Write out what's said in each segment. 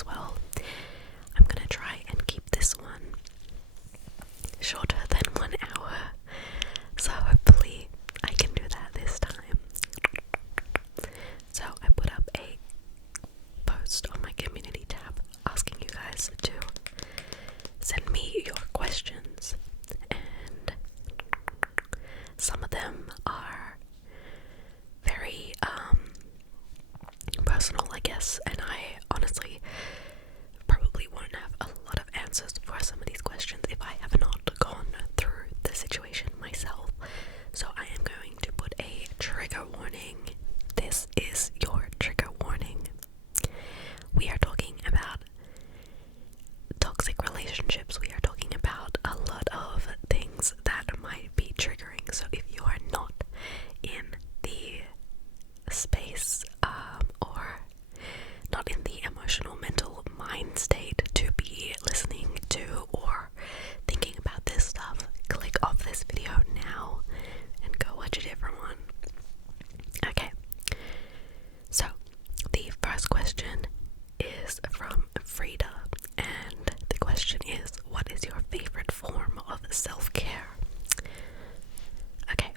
as well. I'm gonna try and keep this one shorter than 1 hour, so hopefully I can do that this time. So I put up a post on my community tab asking you guys to send me your questions, and some of them are very personal, I guess, and I honestly probably won't have a lot of answers for some of these questions if I have not gone through the situation myself. So I am going to put a trigger warning. This is your trigger warning. We are talking about toxic relationships. We are talking about a lot of things that might be triggering. So if you are not in the space or not in the emotional mental mind state to be listening to or thinking about this stuff, click off this video now and go watch a different one. Okay, so the first question is from Frida, and the question is, what is your favorite form of self-care? Okay,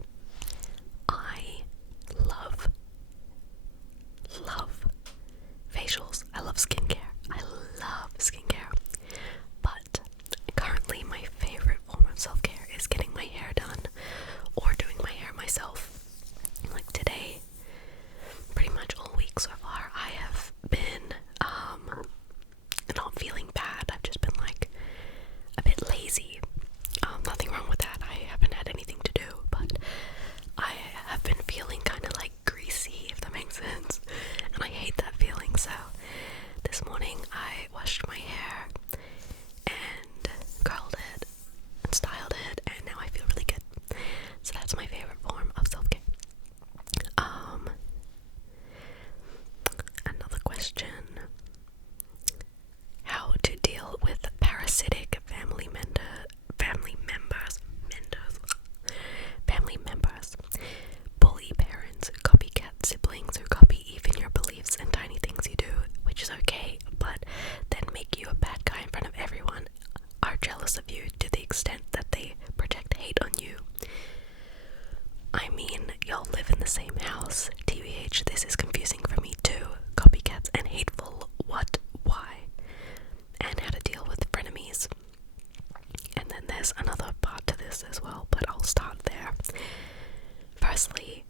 I love facials. I love skincare. But currently my favorite form of self-care is getting my hair done or doing my hair myself. Like today, pretty much all week so far, I have been not feeling bad. I've just been like a bit lazy. Nothing wrong with that. I haven't had anything to do, but I have been feeling kind of like greasy, if that makes sense, and I hate that feeling. So this morning I washed my hair and curled it and styled it, and now I feel really good. So that's my favorite form of self-care. Another question: how to deal with parasitic family members, bully parents, copycat siblings who copy even your beliefs and tiny things you do, which is okay, but then make you a bad guy in front of everyone, are jealous of you to the extent that they project hate on you. I mean, y'all live in the same house. TBH, this is confusing for me too. Copycats and hateful, what, why? And how to deal with frenemies. And then there's another part to this as well, but I'll start there. Firstly,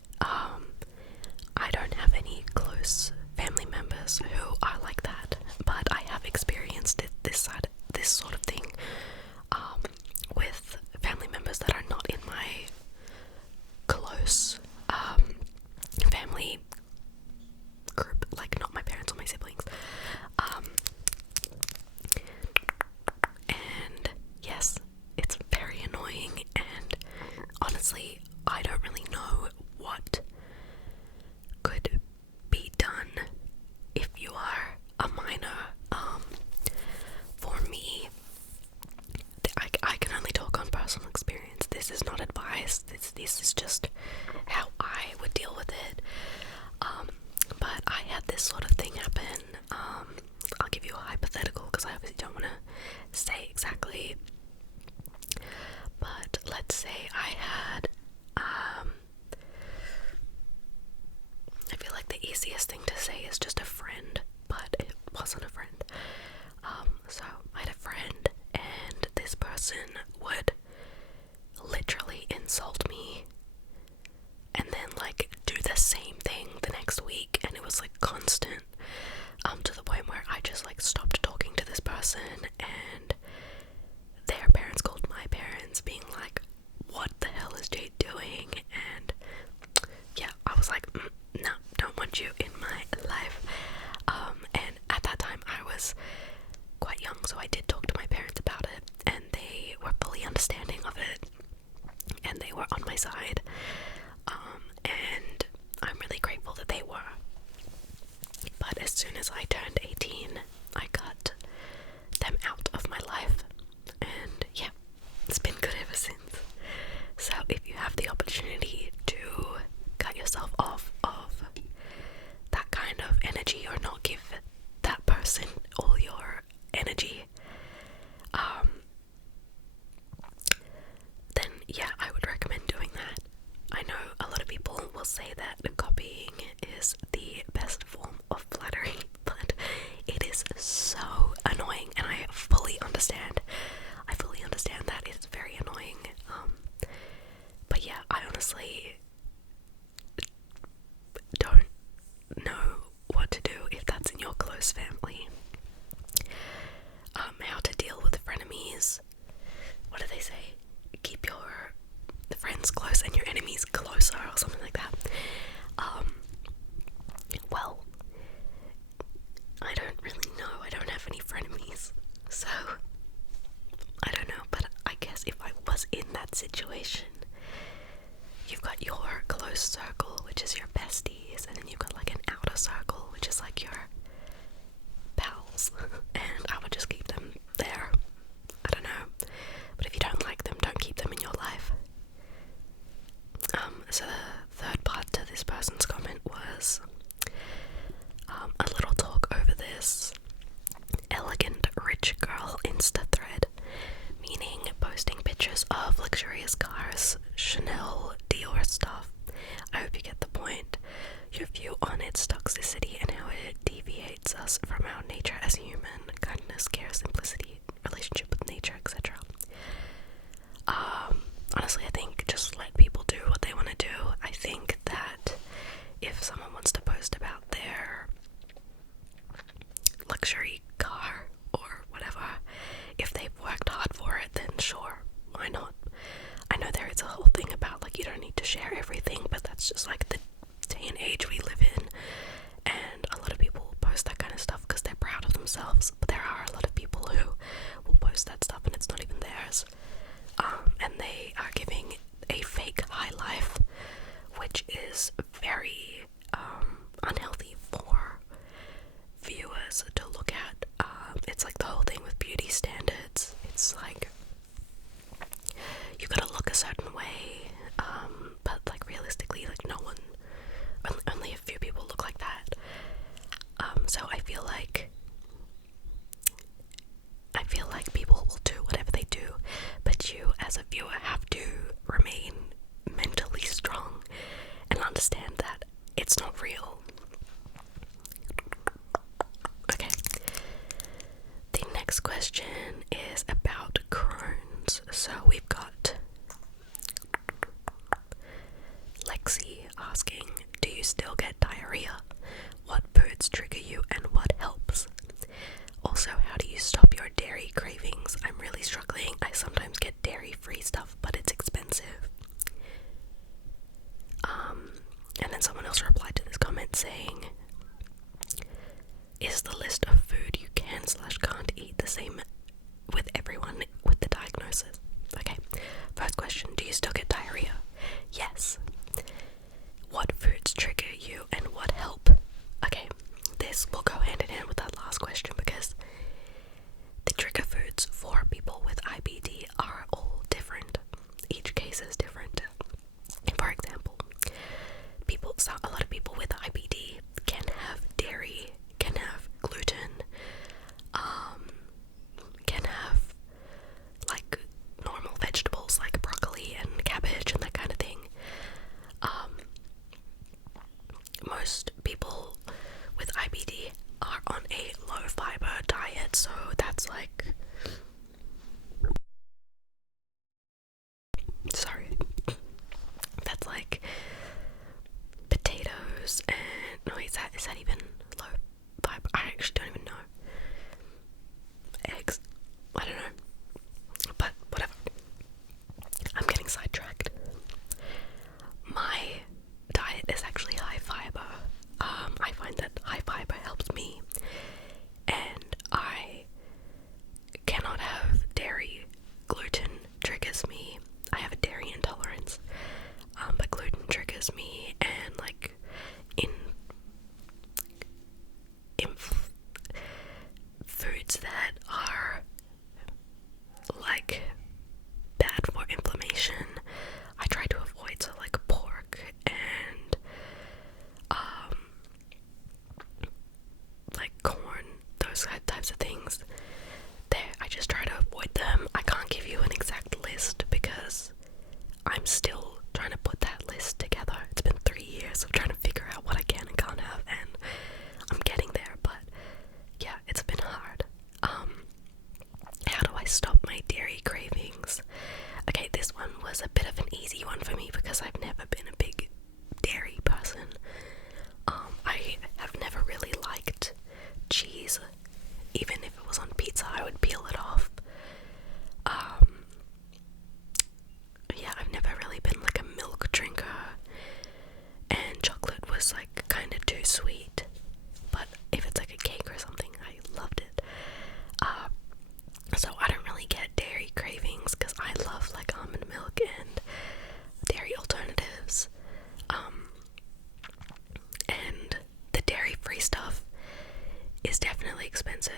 I don't have any close family members who are like that, but I have experienced this sort of thing with family members that are not in my close family group, like not my parents or my siblings. And yes, it's very annoying, and honestly, I don't really know what could be done if you are a minor. For me, I can only talk on personal experience. This is not advice. This is just how I would deal with it. But I had this sort of thing happen. I'll give you a hypothetical because I obviously don't want to say exactly. But let's say I had, I feel like the easiest thing to say is just a friend, but it wasn't a friend. So I had a friend, and this person would literally insult me and then like do the same thing the next week, and it was like constant, to the point where I just like stopped talking to this person, and their parents called my parents being like, what the hell is Jade doing? And yeah, I was like, no, don't want you in my life. And at that time I was quite young, so I did talk to my parents about it, and they were fully understanding of it, and they were on my side. And I'm really grateful that they were. But as soon as I turned 18, I cut them out of my life, and yeah, it's been good ever since. So if you have the opportunity to cut yourself off of that kind of energy, or not give that person all your will say that copying is the best form of flattery, but it is so annoying, and I fully understand. That it's very annoying. But yeah, I honestly don't know what to do if that's in your close family. How to deal with frenemies. What do they say? Keep your friends close and your enemies closer, or something like that. Well, I don't really know. I don't have any frenemies, so I don't know. But I guess if I was in that situation, you've got your close circle, which is your besties, and then you've got like an outer circle, which is like your pals, and I would just keep them there. I don't know, but if you don't like them, don't keep them in your life. So the third part to this person's comment was a little talk over this elegant rich girl Insta thread, meaning posting pictures of luxurious cars, Chanel, Dior stuff. I hope you get the point. Your view on its toxicity and how it deviates us from our nature as human, kindness, care, simplicity, relationship with nature, etc. Honestly, I think just let people do what they want to do. I think that if someone wants to post about their luxury car or whatever, if they've worked hard for it, then sure, why not? I know there is a whole thing about like you don't need to share everything, but that's just like the day and age we live in, and a lot of people post that kind of stuff because they're proud of themselves, but there are a lot of people who will post that stuff and it's not even theirs, and they are giving a fake high life, which is very unhealthy for viewers to look at. It's like the whole thing with beauty standards. It's like you gotta look a certain way, but like realistically, like no one, only a few people look like that. So I feel like people will do whatever they do, but you as a viewer have to remain mentally strong and understand that it's not real. Okay. The next question is about Crohn's. So we've got Lexi asking, do you still get diarrhea? What foods trigger you and what helps? Also, how do you stop your dairy cravings? I'm really struggling. I sometimes get dairy-free stuff, but it's expensive. And then someone else replied to this comment saying, is the list of food you can/can't eat the same with everyone with the diagnosis? Okay, first question, do you still get diarrhea? Yes. What foods trigger you and what help? Okay, this will go hand in hand with that last question because the trigger foods for people with IBD are all different. Each case is different. For example, a lot of people with IBD can have dairy, can have gluten, can have like normal vegetables like broccoli and cabbage and that kind of thing. Most people with IBD are on a low fiber diet, so that's like, that's like potatoes and, no, is that even low fiber? I actually don't even know. Eggs, I don't know, but whatever. I'm getting sidetracked. My diet is actually high fiber. I find that high fiber helps me, and I cannot have dairy. Gluten triggers me. I have a dairy intolerance, but gluten triggers me, and like in foods that are like bad for inflammation, I try to avoid, so like pork and like corn, those types of things. I just try to avoid them. I can't give you an exact list because I'm still trying to put that list together. It's been 3 one for me because I've never been a big dairy person. I have never really liked cheese. Even if it was on pizza, I would peel it off. Yeah, I've never really been like a milk drinker, and chocolate was like kind of too sweet. But if it's like a cake or something, I loved it. So I don't really get dairy cravings because I love like almond milk and dairy alternatives. And the dairy-free stuff is definitely expensive.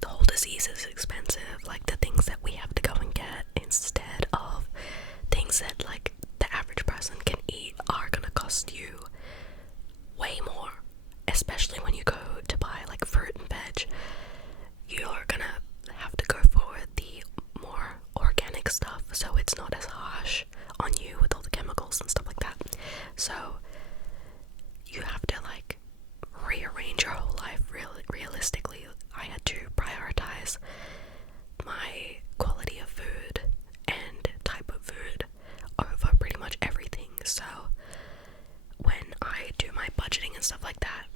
The whole disease is expensive. Like the things that we have to go and get instead of things that like the average person can eat are gonna cost you way more. Especially when you go to buy like fruit and veg, you're gonna have to go for the more organic stuff, so it's not as harsh on you with all the chemicals and stuff like that. So you have to like rearrange your whole life. Realistically, I had to prioritize my quality of food and type of food over pretty much everything. So when I do my budgeting and stuff like that,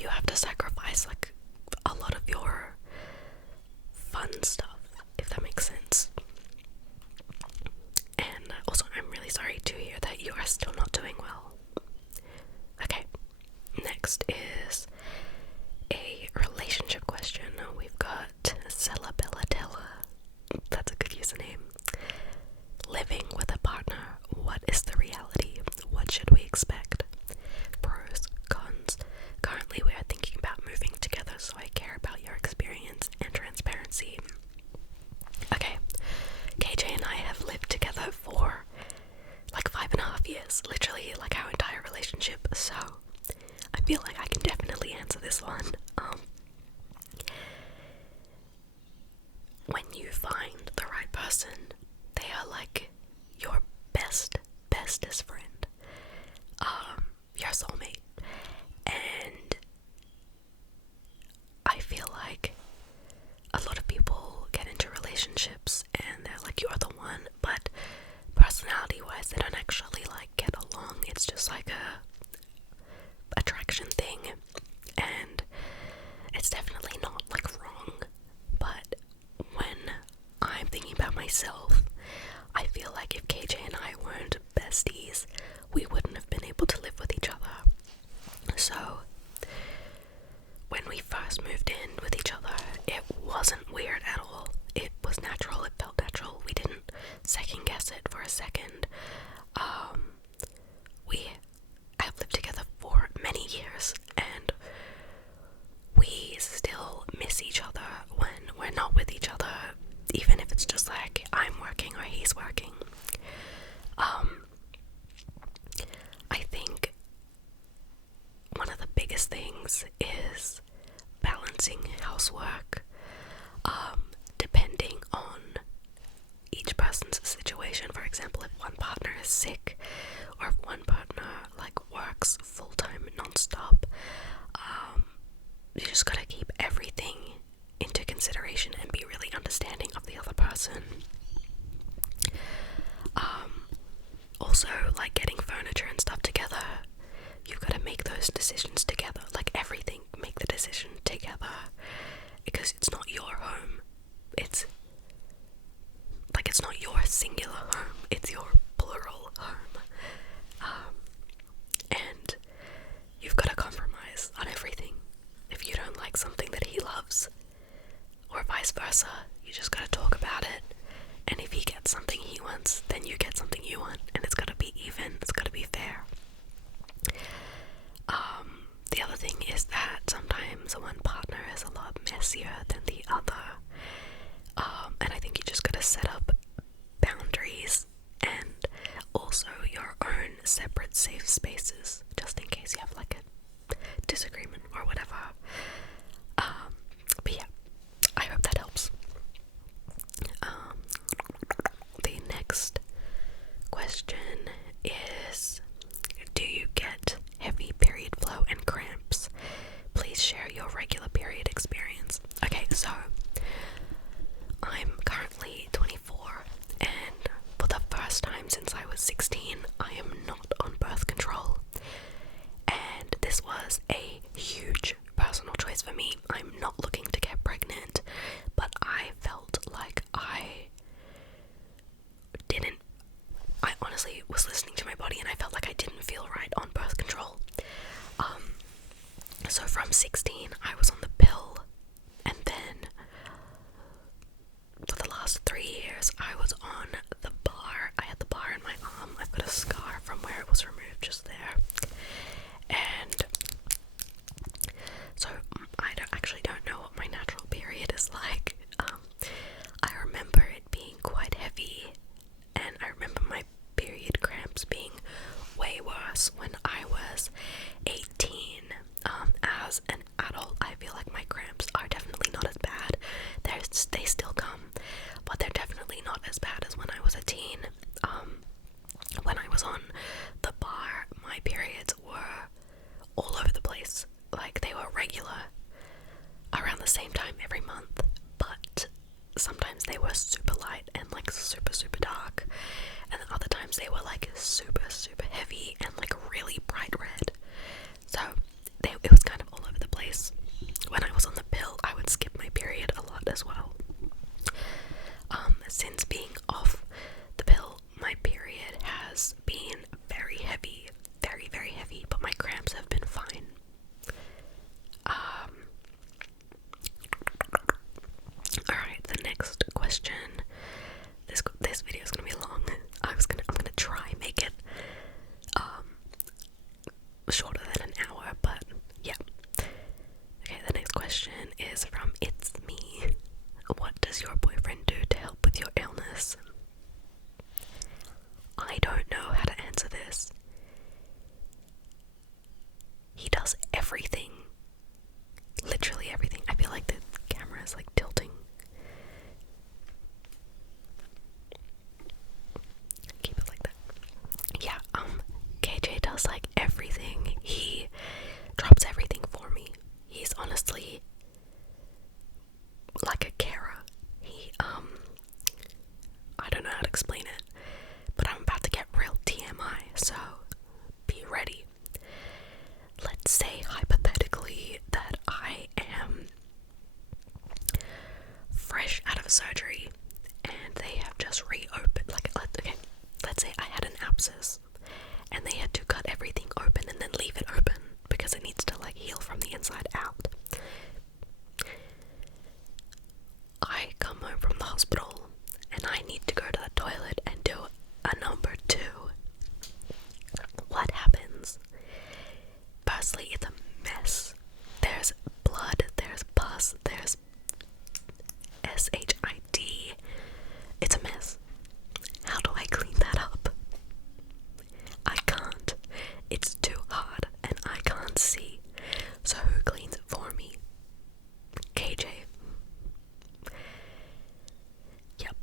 you have to sacrifice like a lot of your fun stuff, if that makes sense. And also, I'm really sorry to hear that you are still not doing well. Okay, next is a relationship question. We've got Sella Bellatella. That's a good username. Living with a partner, what is the reality? What should we expect? Pros, cons. Currently we are thinking about moving together, so I care about your experience and transparency. Okay, KJ and I have lived together for like 5.5 years, literally like our entire relationship, so I feel like I can definitely answer this one. When you find the right person, they are like your bestest friend, your soulmate. And I feel like a lot of people get into relationships and they're like, you're the one, but personality wise they don't actually like get along. It's just like a attraction thing, and it's definitely not like wrong. But when I'm thinking about myself, I feel like if KJ and I weren't besties, we wouldn't have been able to live with each other. So when we first moved in with each other, it wasn't weird at all. It was natural. It felt natural. We didn't second guess it for a second. We have lived together for many years, and we still miss each other when we're not with each other, even if it's just like I'm working or he's working. I think one of the biggest things is balancing housework, depending on each person's situation. For example, if one partner is sick, or if one partner like works full-time non-stop, you just gotta keep everything into consideration and be really understanding of the other person. Also, like getting furniture and stuff together, you've got to make those decisions together. Like everything, make the decision together, because it's not your home. It's not your singular home, it's your plural home. And you've got to compromise on everything. If you don't like something that he loves, or vice versa, you just got to talk about it. And if he gets something he wants, then you get something you want, and it's got to be even, it's got to be fair. The other thing is that sometimes one partner is a lot messier than the other, and I think you just gotta set up boundaries and also your own separate safe spaces, just in case you have like a disagreement or whatever. But yeah, I hope that helps. The next question is, do you get heavy period flow and cramps? Please share your regular period experience. Okay, so I'm currently 24, and for the first time was 16, I am not on birth control, and this was a huge personal choice for me. I'm not looking to get pregnant, but I felt like I honestly was listening to my body, and I felt like I didn't feel right on birth control. So from 16, I was on the pill, and then for the last 3 years, I was on the bar. I had the bar in my arm. I've got a scar from where it was removed, just there. And so I don't know what my natural period is like. I remember it being quite heavy, and I remember my period cramps being way worse when I was 18. As an adult, I feel like my cramps are definitely not as bad. They still come, but they're definitely not as bad as when I was a teen. When I was on the bar, my periods were all over the place. Like, they were regular around the same time every month, but sometimes they were super light and like super dark, and then other times they were like super heavy and like really bright red. So it was kind of all over the place. When I was on the pill, I would skip my period a lot as well. Since being off the pill, my period has been very heavy, very heavy, but my cramps have been fine. Alright, the next question. This video is gonna be long. I'm gonna try make it shorter than an hour, but yeah. Okay, the next question is from It's Me. What does your boyfriend do to help with your illness? I don't know how to answer this. He does everything. Literally everything. I feel like the camera is like tilting. Keep it like that. Yeah, KJ does like everything. He drops everything for me. He's honestly like a carer. I don't know how to explain it, but I'm about to get real TMI, so be ready. Let's say hypothetically that I am fresh out of surgery and they have just reopened, let's say I had an abscess and they had to cut everything open and then leave it open because it needs to like heal from the inside out. I come home from the hospital and I need to go to the toilet and do a number 2. What happens? Firstly, it's a mess. There's blood, there's pus, there's SHID. It's a mess. How do I clean that up? I can't. It's too hard and I can't see. So who cleans it for me? KJ. Yep.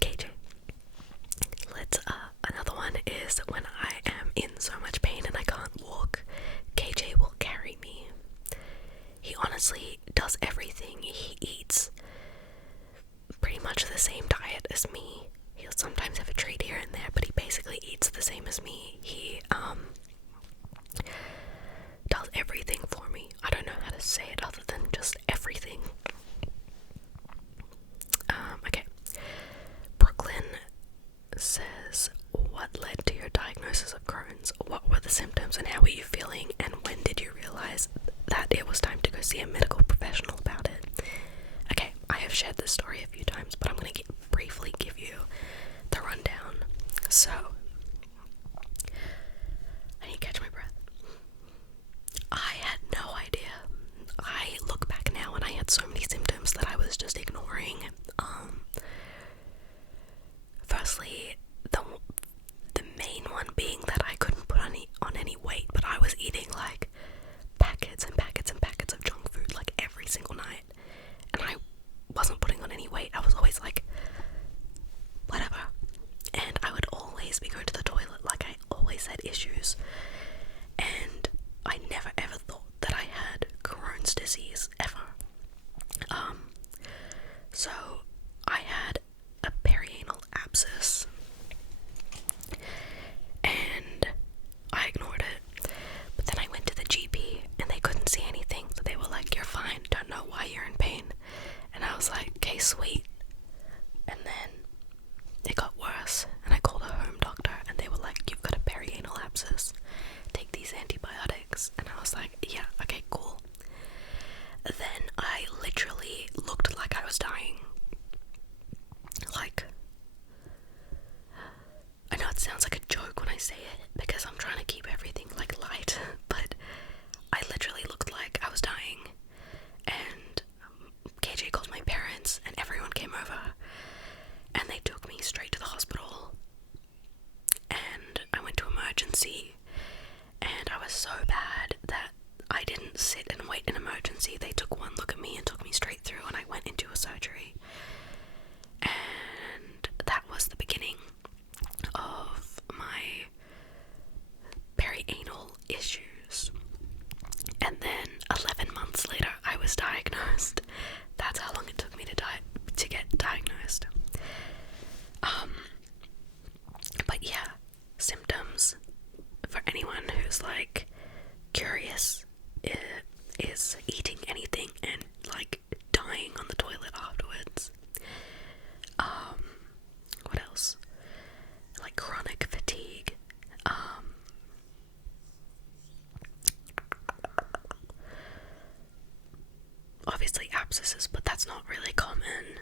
KJ. Another one is when I am in so much pain and I can't walk, KJ will carry me. He honestly does everything. He eats pretty much the same diet as me. He'll sometimes have a treat here and there, but he basically eats the same as me. He does everything for me. I don't know how to say it other than just everything. Okay. Brooklyn says, what led to your diagnosis of Crohn's? What were the symptoms and how were you feeling? And when did you realize that it was time to go see a medical professional about it? Okay, I have shared this story a few times, but I'm going to briefly give you the rundown. So, I need to catch my breath. I had no idea. I look back now and I had so many symptoms that I was just ignoring. Firstly, the main one being that I couldn't put on any weight, but I was eating like packets and packets and packets of junk food like every single night, and I wasn't putting on any weight. I was always like, whatever, and I would always be going to the toilet. Like, I always had issues, and I never ever thought that I had Crohn's disease ever. So I had a perianal abscess, sweet. And then it got worse, and I called a home doctor, and they were like, you've got a perianal abscess, take these antibiotics. And I was like, yeah, okay, cool. Then I literally looked like I was dying. Like, I know it sounds like a joke when I say it, because I'm trying to keep everything like light, but I literally looked like I was dying. And KJ called my parents, and everyone came over, and they took me straight to the hospital, and I went to emergency, and I was so bad that I didn't sit and wait in emergency. They took one look at me and took me straight through, and I went into a surgery. And that was the beginning of my perianal issues. And then 11 months later, I was diagnosed. That's how long it took me to get diagnosed. But yeah, symptoms for anyone who's like curious is eating anything and like dying on the toilet afterwards. What else? Like chronic fatigue. Obviously abscesses, but that's not really common.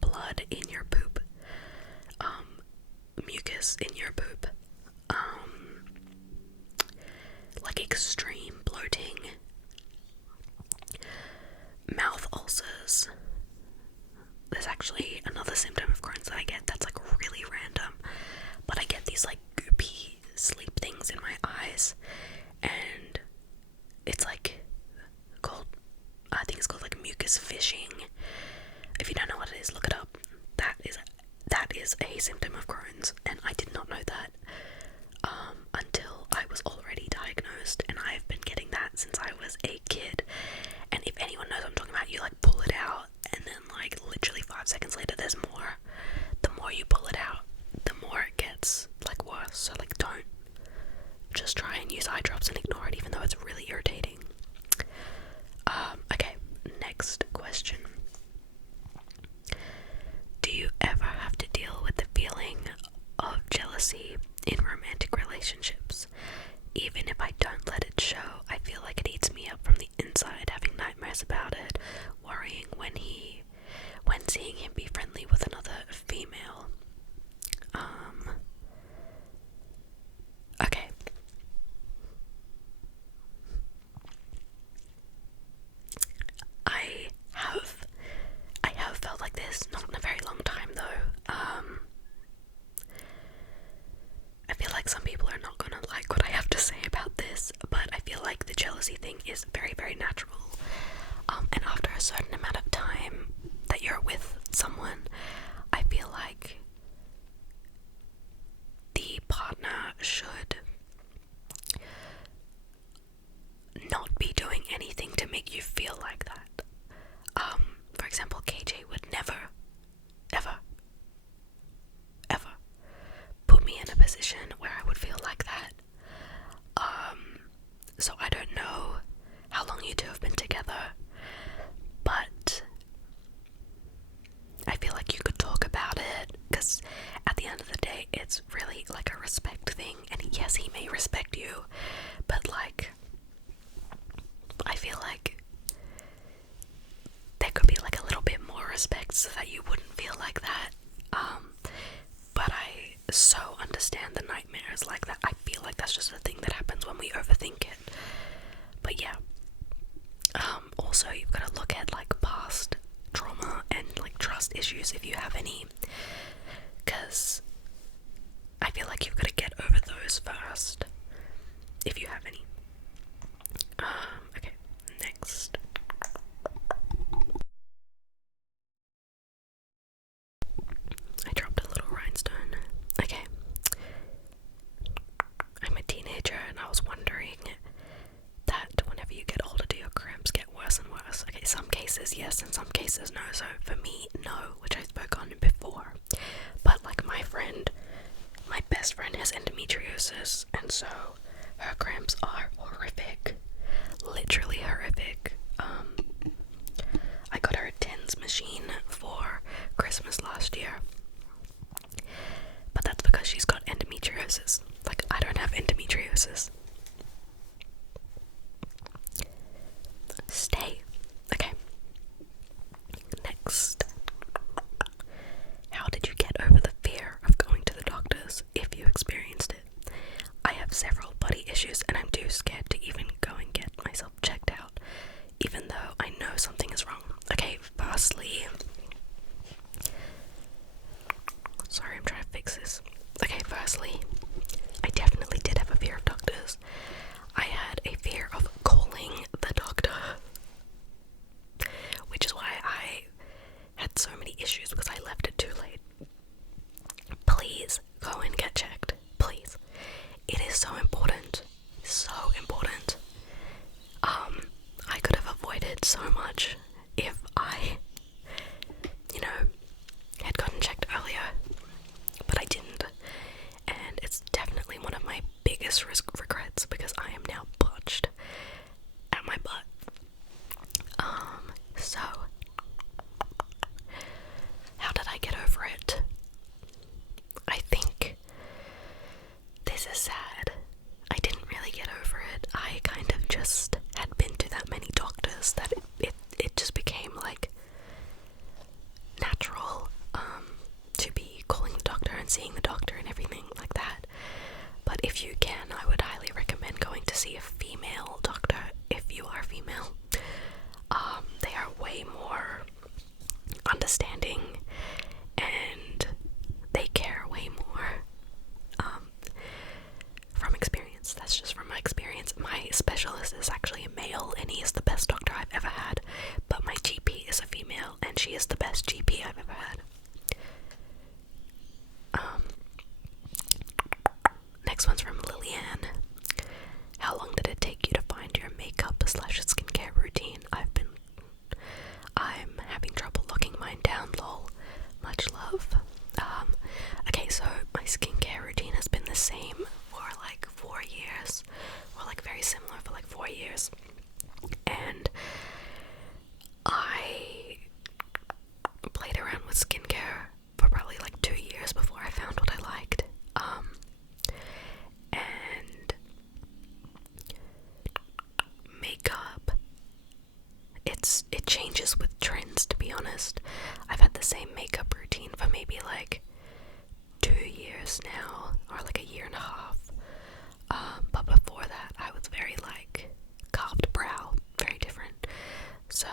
Blood in your poop. Mucus in your poop. Like extreme bloating. Mouth ulcers. There's actually another symptom of Crohn's that I get that's like really random, but I get these like goopy sleep things in my eyes, and it's like called, I think it's called like mucus fishing. If you don't know what it is, look it up. That is a symptom of Crohn's, and I did not know that until I was already diagnosed, and I've been getting that since I was a kid. And if anyone knows what I'm talking about, you like pull it out, and then like literally 5 seconds later there's more. The more you pull it out, the more it gets like worse. So like don't just try and use eye drops and ignore it, even though it's really irritating. Okay, next question. Do you ever have to deal with the feeling of jealousy in romantic relationships? Even if I don't let it show, I feel like it eats me up from the inside, having nightmares about it, worrying when seeing him be friendly with another female. Okay. I have felt like this, not in a very long time though. I feel like some people are not gonna like what I have to say about this, but I feel like the jealousy thing is very, very natural. And after a certain amount of time that you're with someone, I feel like the partner should not be doing anything to make you feel like that. For example, KJ would never, ever put me in a position where I would feel like that. So I don't know how long you two have been together, but I feel like you could talk about it, because at the end of the day, it's really like a respect thing, and yes, he may respect you, but like, I feel like there could be like a little bit more respect so that you wouldn't feel like that. But I so understand the nightmares like that. I feel like that's just a thing that happens when we overthink it. But yeah. Also, you've got to look at like past trauma and like trust issues if you have any, because I feel like you've got to get over those first if you have any. Okay, next. I dropped a little rhinestone. Okay. I'm a teenager, and I was wondering that whenever you get older, do your cramps get worse and worse? Okay, some cases yes, and some cases no. So for me, no, which I spoke on before. But like my best friend has endometriosis, and so her cramps are horrific. Literally horrific. I got her a 10 so much if I, had gotten checked earlier, but I didn't. And it's definitely one of my biggest regrets because I am now botched at my butt. So how did I get over it? I think this is sad. I didn't really get over it. I kind of just had been to that many doctors that it just became like natural to be calling the doctor and seeing the doctor and everything like that. But if you can, I would highly recommend going to see a female doctor if you are female. They are way more understanding and they care way more. From experience, that's just from my experience. My specialist is actually a male and he is the best doctor I've ever had, but my GP is a female and she is the best GP I've ever had. Next one's from Lillian. How long did it take you to find your makeup/skincare routine? I'm having trouble locking mine down, lol. Much love. Okay, so my skincare routine has been the same for like 4 years, or like very similar for like 4 years, and I played around with skincare for probably like 2 years before I found what I liked. And makeup, it changes with trends, to be honest. I've had the same makeup routine for maybe like 2 years now, or like a year and a half. But before that, I was very like carved brow, very different. So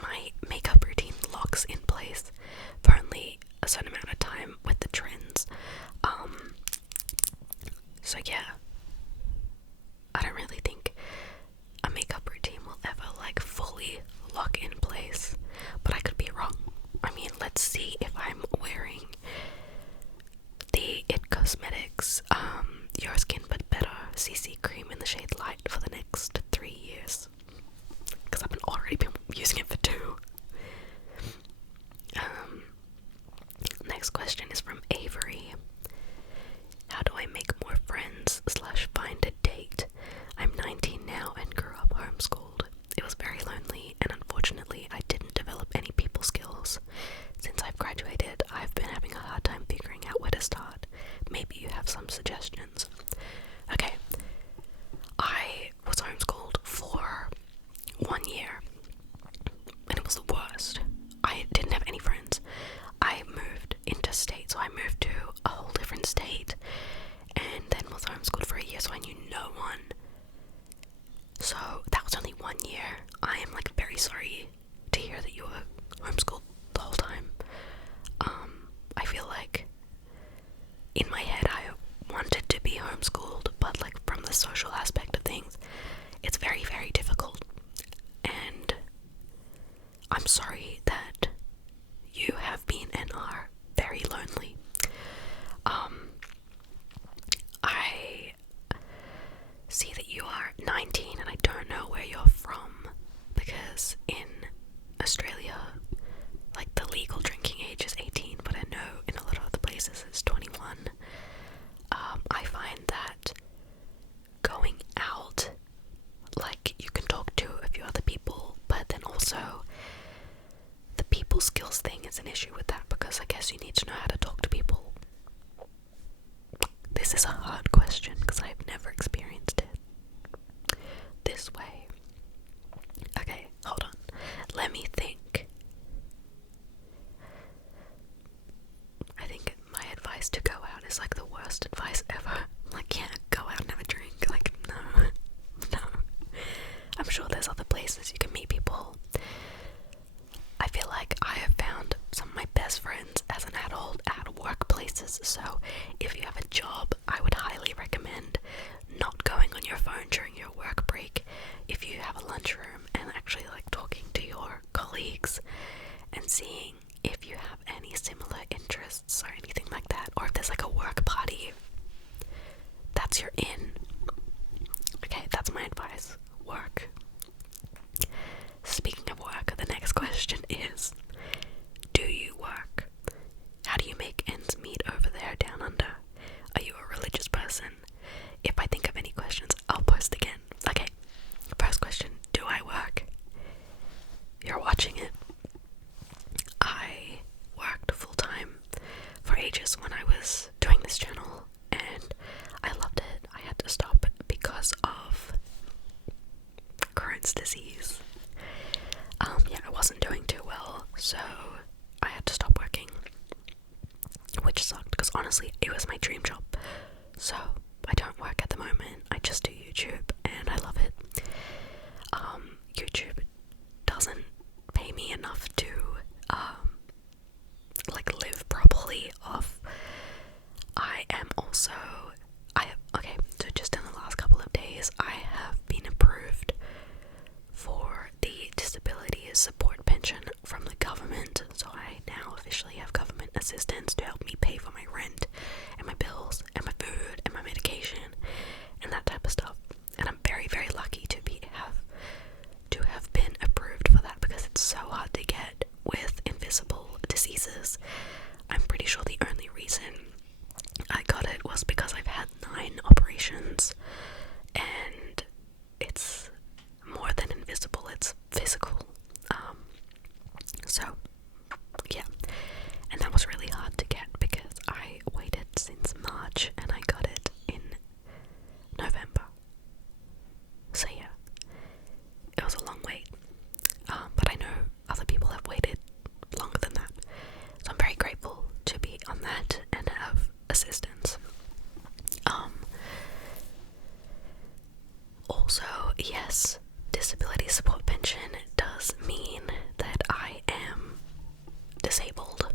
my makeup routine locks in place for only a certain amount of time with the trends. So yeah, I don't really think a makeup routine will ever like fully lock in place, but I could be wrong. I mean, let's see if I'm wearing the IT Cosmetics Your Skin But Better CC cream in the shade Light for the next 3 years, because I've already been using it for 2. Next question is from Avery. How do I make more friends/find a date? I'm 19 now and grew up homeschooled. It was very lonely, and unfortunately I didn't develop any people skills. Since I've graduated, I've been having a hard time figuring out where to start. Maybe you have some suggestions. Okay, I was homeschooled for 1 year, and it was the worst. I didn't have any friends. I moved interstate, so I moved to a whole different state, and then was homeschooled for a year, so I knew no one. So that was only 1 year. I am like very sorry to hear that you were homeschooled the whole time. I feel like in my head I wanted to be homeschooled, but like from the social aspect of things, it's very, very difficult. And I'm sorry that you have been and are very lonely. I see that you are 19 and I don't know where you're from, because in Australia, like the legal drinking age is 18, but I know in a lot of other places it's 21. I find that going out, like you can talk to a few other people, but then also the people skills thing is an issue with that, because I guess you need to know how to talk to people. This is a hard question because I've never experienced it this way. Okay, hold on. Let me think. I think my advice to go out is like the worst advice ever. Like, yeah, go out and have a drink. Like, no. I'm sure there's other places you can meet people. I feel like I have found some of my best friends as an adult at workplaces, so if you have a job, I would highly recommend not going on your phone during your work break. If you have a lunchroom, and actually like talking to your colleagues and seeing if you have any similar interests or anything like that, or if there's like a work party, that's your in. Okay, that's my advice. Work. Crohn's disease. Yeah, I wasn't doing too well, so I had to stop working, which sucked because honestly it was my dream job. So I don't work at the moment, I just do YouTube and I love it. YouTube doesn't pay me enough to like live properly off. Okay, so just in the last couple of days I have been approved for the disability support pension from the government, so I now officially have government assistance to help me pay for my rent and my bills and my food and my medication and that type of stuff. And I'm very, very lucky to have been approved for that because it's so hard to get with invisible diseases. I'm pretty sure the only reason I got it was because I've had 9 operations, and it's more than invisible, it's physical. So yeah, and that was really hard to get because I waited since March and I got it in November. So yeah, it was a long wait, but I know other people have waited longer than that, so I'm very grateful to be on that and have assistance. Also, yes, disability support pension does mean that I am disabled.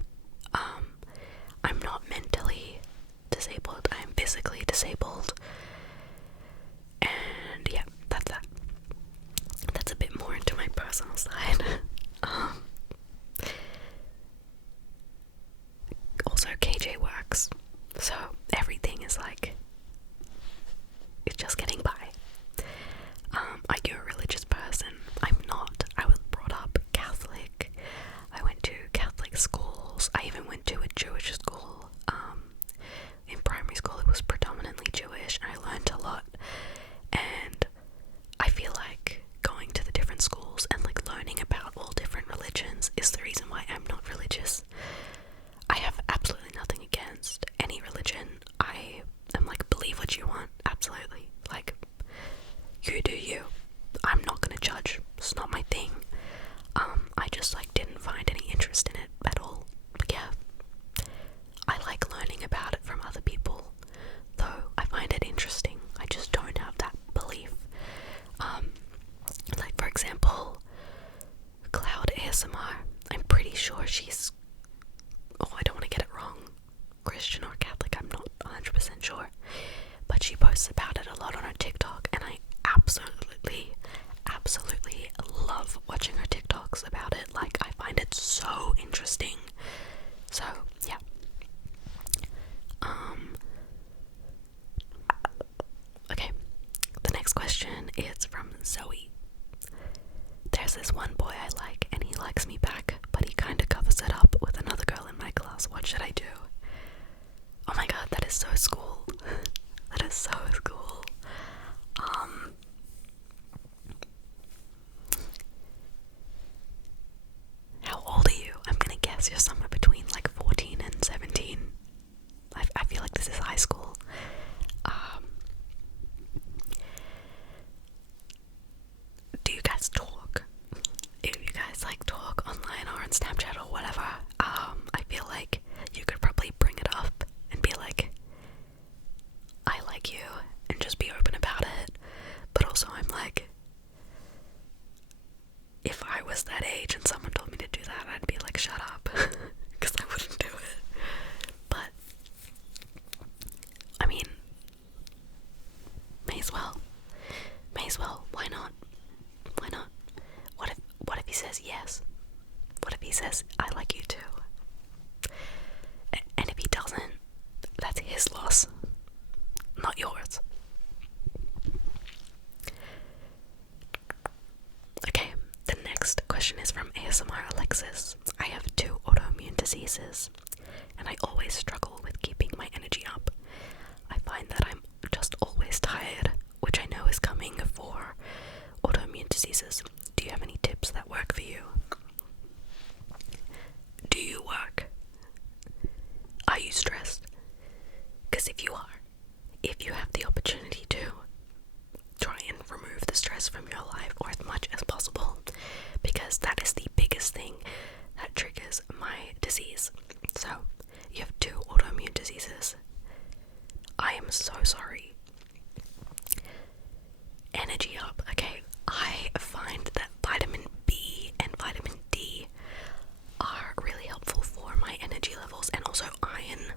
I'm not mentally disabled, I am physically disabled. And yeah, that's that. That's a bit more into my personal side. Also, KJ works, so everything is like, it's just getting by. Are you a religious person? I'm not. I was brought up Catholic. I went to Catholic schools. I even went to a Jewish school. In primary school it was predominantly Jewish, and I learned a lot. And I feel like going to the different schools and like learning about all different religions is the reason why I'm not religious. I have absolutely nothing against any religion. I am like, believe what you want, absolutely. Like, you do you. I'm not gonna judge. It's not my thing. I just like didn't find any interest in it at all. But yeah, I like learning about it from other people, though I find it interesting. I just don't have that belief. Like for example, Cloud ASMR. I'm pretty sure she's, I don't want to get it wrong, Christian or Catholic, I'm not 100% sure, but she posts about it a lot on her TikTok, and I absolutely love watching her TikToks about it. Like, I find it so interesting. So yeah. Okay, the next question is from Zoe. There's this one boy I like, and he likes me back, but he kinda covers it up with another girl in my class. What should I do? Oh my god, that is so school. That is so school. How old are you? I'm gonna guess you're somewhere between like 14 and 17. I feel like this is high school. Do you guys talk? If you guys like talk online or on Snapchat or whatever, I feel like you could probably bring it up and be like, I like you, and just be open about it. But also I'm like, if I was that age and someone told me to do that, I'd be like, shut up, because I wouldn't do it. But I mean, may as well, why not? What if he says yes? What if he says, I like you too? And if he doesn't, that's his loss, not yours. Okay, the next question is from ASMR Alexis. I have 2 autoimmune diseases, and I always struggle with keeping my energy up. I find that I'm just always tired, which I know is coming for autoimmune diseases. Do you have any tips that work for you? Do you work? Are you stressed? Because if you have the opportunity to try and remove the stress from your life, or as much up. Okay, I find that vitamin B and vitamin D are really helpful for my energy levels, and also iron.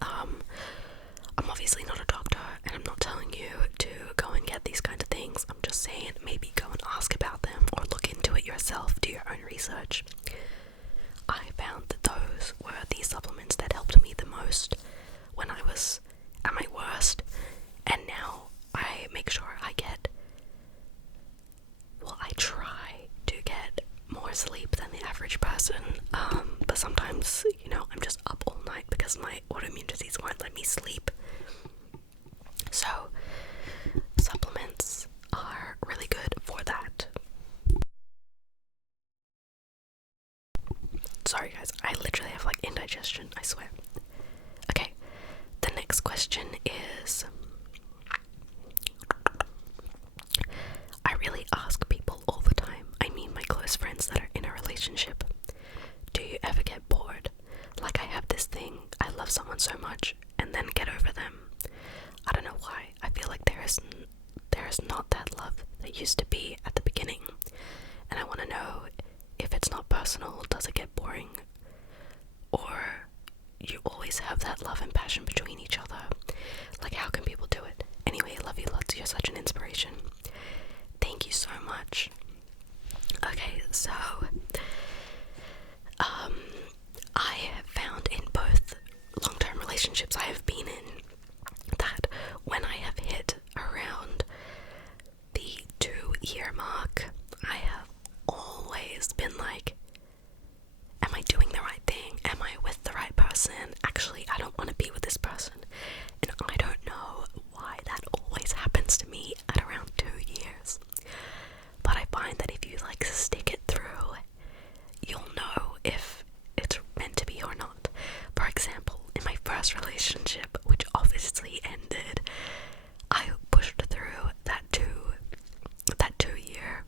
I'm obviously not a doctor, and I'm not telling you to go and get these kind of things. I'm just saying maybe go and ask about them or look into it yourself, do your own research. I found that those were the supplements that helped me the most when I was at my worst, and now I make sure I try to get more sleep than the average person, but sometimes, I'm just up all night because my autoimmune disease won't let me sleep. So, supplements are really good for that. Sorry guys, I literally have like indigestion, I swear. Okay, the next question is, I really ask people all the time, I mean my close friends that are in a relationship, do you ever get bored? Like I have this thing, I love someone so much and then get over them. I don't know why, I feel like there is not that love that used to be at the beginning, and I want to know if it's not personal, does it get boring? Or you always have that love and passion between each other? Like, how can people do it? Anyway, I love you lots, you're such an inspiration. Thank you so much. Okay, so I have found in both long-term relationships I have been in that when I have hit around the 2-year mark, I have always been like, am I doing the right thing? Am I with the right person? Actually, I don't want to be with this person. And I don't know why that always happens to me at around 2 years. But I find that if you like stick it through, you'll know if it's meant to be or not. For example, in my first relationship, which obviously ended, I pushed through that 2-year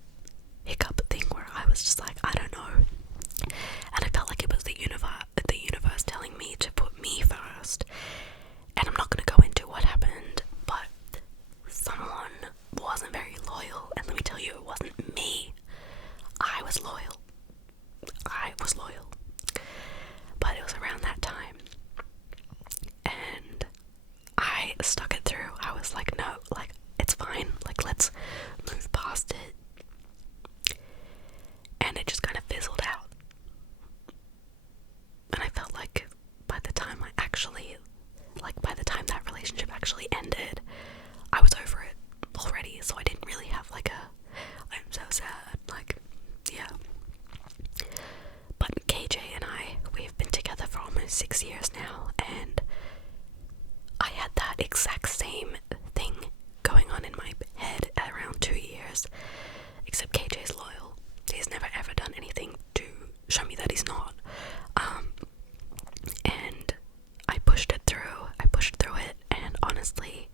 hiccup thing where I was just like, I don't know. And I felt like it was the universe telling me to put me first. And I'm not going to go into what happened, but someone wasn't very loyal. And let me tell you, it wasn't me. I was loyal. But it was around that time. And I stuck it through. I was like, no, like, it's fine. Like, let's move past it. And it just kind of fizzled out. And I felt like by the time that relationship actually ended, I was over it already. So I didn't really have like I'm so sad, like, yeah. But KJ and we've been together for almost 6 years now, and I had that exact same thing going on in my head at around 2 years, except KJ's loyal. He's never ever done anything to show me that he's not. And I pushed through it, and honestly,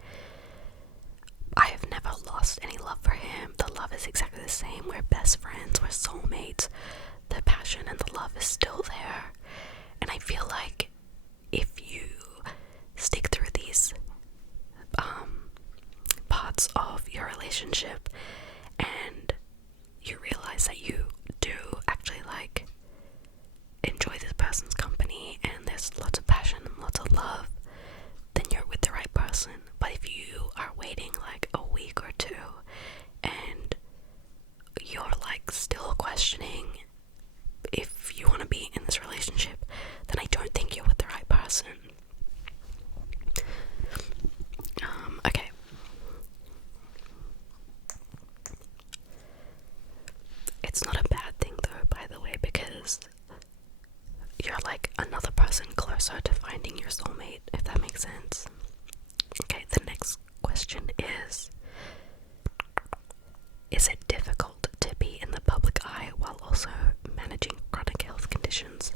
I have never lost any love for him. The love is exactly the same. We're best friends, we're soulmates. The passion and the love is still there. And I feel like if you stick through these parts of your relationship and you realize that you do actually like enjoy this person's company and there's lots of passion and lots of love, then you're with the right person. But if you are waiting like a week or two and you're like still questioning if you want to be in this relationship, then I don't think you're with the right person. Okay. It's not a bad thing though, by the way, because you're like another person closer to finding your soulmate, if that makes sense. Okay, the next question is it difficult to be in the public eye while also managing chronic health conditions?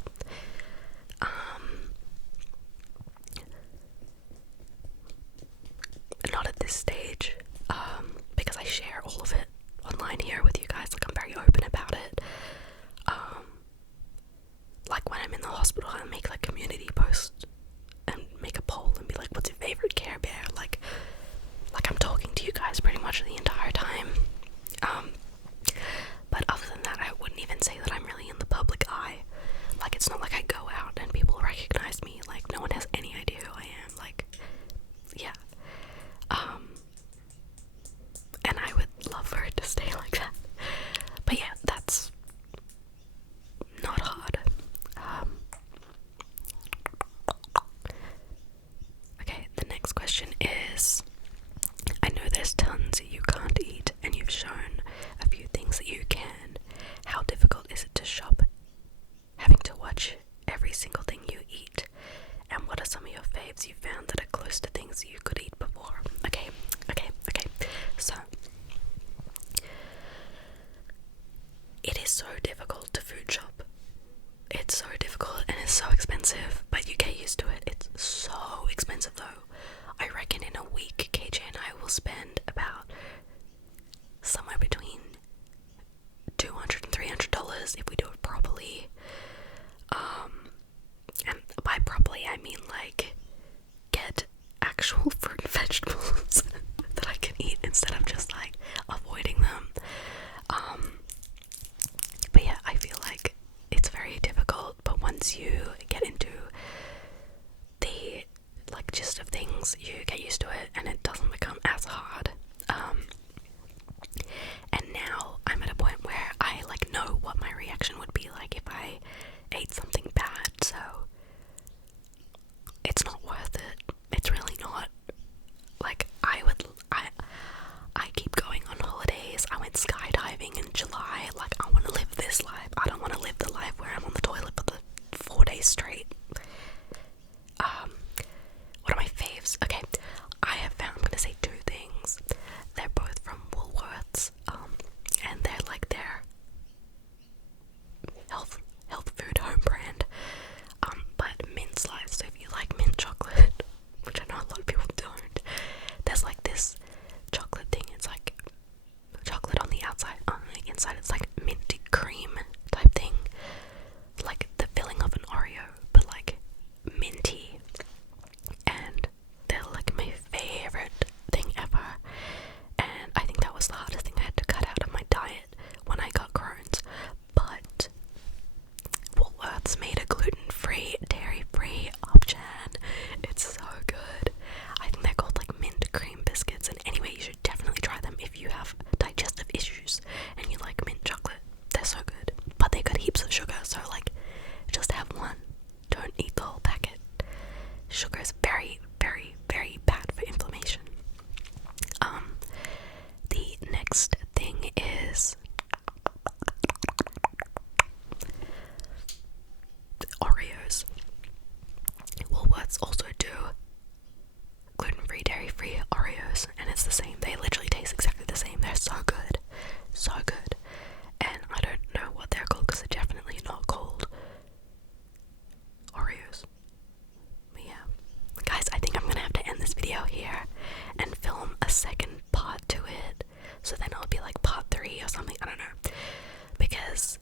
Not at this stage, because I share all of it online here with you guys. Like, I'm very open about it. Like when I'm in the hospital, I make like community posts and make a poll and be like, what's your favorite Care Bear? Like I'm talking to you so difficult to food shop. It's so difficult and it's so expensive, but you get used to it. It's so expensive though. I reckon in a week, KJ and I will spend about somewhere between $200 and $300 if we do it properly. And by properly I mean like get actual fruit and vegetables that I can eat instead of just like avoiding them. But yeah, I feel like it's very difficult, but once you get into the like gist of things, you get used to it and it doesn't become as hard. And now I'm at a point where I like know what my reaction would be like if I ate something bad, so it's not worth it. It's really not. Like I keep going on holidays. I went skydiving in July. Like, I want to live this life. I don't want to live the life where I'm on the toilet for the 4 days straight. What are my faves? Okay, I have found, I'm gonna say 2 things. They're both from Woolworths, and they're like their health food home brand. But mint slice. So if you like mint chocolate, which I know a lot of people don't, there's like this chocolate thing. It's like chocolate on the outside, on the inside it's like minty cream type thing, like the filling of an Oreo, but like minty. And they're like my favorite thing ever. And I think that was the hardest thing I had to cut out of my diet when I got Crohn's. But Woolworths made a gluten-free, dairy-free option. It's so good. I think they're called like mint cream biscuits, and anyway, you should definitely try them if you have digestive issues and you like mint chocolate. They're so good, but they got heaps of sugar, so like just have one. Don't eat the whole packet. Sugar is very, very, very bad for inflammation. The next thing is Oreos. Woolworths also do gluten-free, dairy-free Oreos, and it's the same. They literally taste exactly the same. They're so good. So good. And I don't know what they're called because they're definitely not called Oreos. But yeah. Guys, I think I'm gonna have to end this video here and film a second part to it. So then it'll be like part 3 or something. I don't know. Because